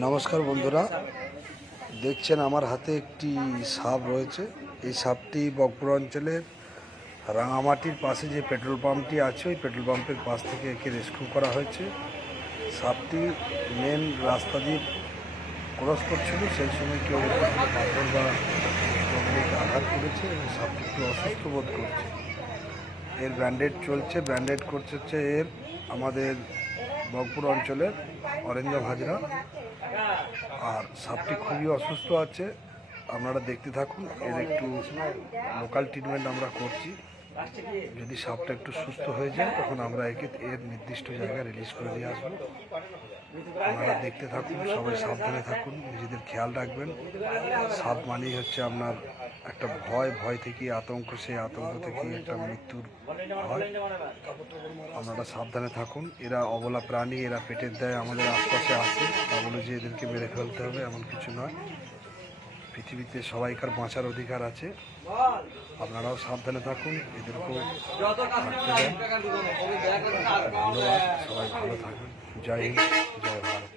নমস্কার বন্ধুরা। দেখছেন আমার হাতে একটি সাপ রয়েছে। এই সাপটি বকপুর অঞ্চলের রাঙামাটির পাশে যে পেট্রোল পাম্পটি আছে, ওই পেট্রোল পাম্পের পাশ থেকে একে রেস্কিউ করা হয়েছে। সাপটি মেন রাস্তা দিয়ে ক্রস করছিল, সেই সময় কেউ পাথর বা আঘাত করেছে এবং সাপটি একটু অসুস্থ বোধ করছে। এর ব্র্যান্ডেড চলছে ব্র্যান্ডেড করছে হচ্ছে এর আমাদের বকপুর অঞ্চলের অরেঞ্জ হাজরা আর সাপটি খুবই অসুস্থ আছে। আপনারা দেখতে থাকুন, এর একটু লোকাল ট্রিটমেন্ট আমরা করছি। যদি সাপটা একটু সুস্থ হয়ে যায়, তখন আমরা একে এর নির্দিষ্ট জায়গায় রিলিজ করে দিয়ে আসব। আপনারা দেখতে থাকুন, সবাই সাবধানে থাকুন, নিজেদের খেয়াল রাখবেন। সাপ মানেই হচ্ছে আপনার একটা ভয় ভয় থেকে, আতঙ্ক, সেই আতঙ্ক থেকে একটা মৃত্যুর ভয়। আপনারা সাবধানে থাকুন। এরা অবলা প্রাণী, এরা পেটের দেয়, আমাদের আশপাশে আসে তা বলে যে এদেরকে মেরে ফেলতে হবে, এমন কিছু নয়। পৃথিবীতে সবাইকার বাঁচার অধিকার আছে। আপনারাও সাবধানে থাকুন। এদেরকেও ধন্যবাদ। সবাই ভালো থাকুন। জয় হিন্দ। জয় ভারত।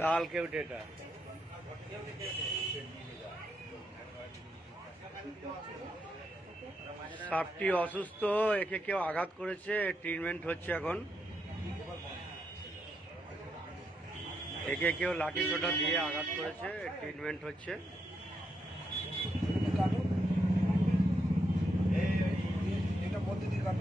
লাল কেউট এটা সাপটি অসুস্থ, একে কেউ আঘাত করেছে ট্রিটমেন্ট হচ্ছে এখন। একে কেউ লাঠি ছোটা দিয়ে আঘাত করেছে ট্রিটমেন্ট হচ্ছে। এটা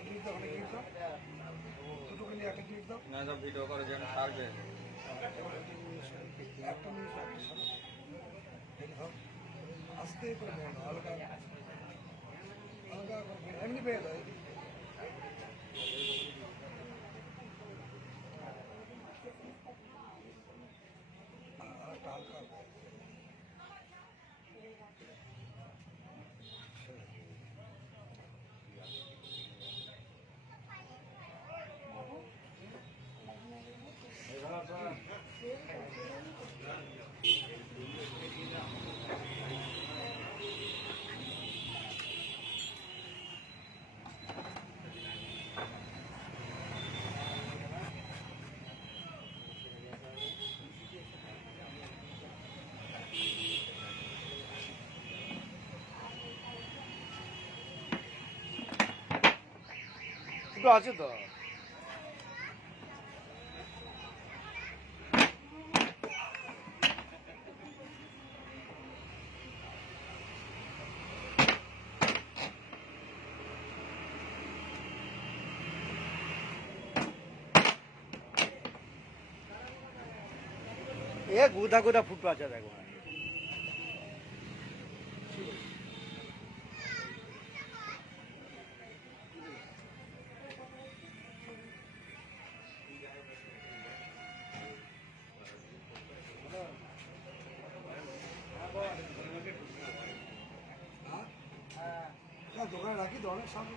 মধ্যে দিয়ে কাটো না ভিডিও করে যেন ছাড়বে। আস্তে করে হালকা। হালকা করে এমনি পেয়ে যায় দুটো আছে তো। এ গুদা গুদা ফুটো আছে দেখো। দোকানে রাখি অনেক সামনে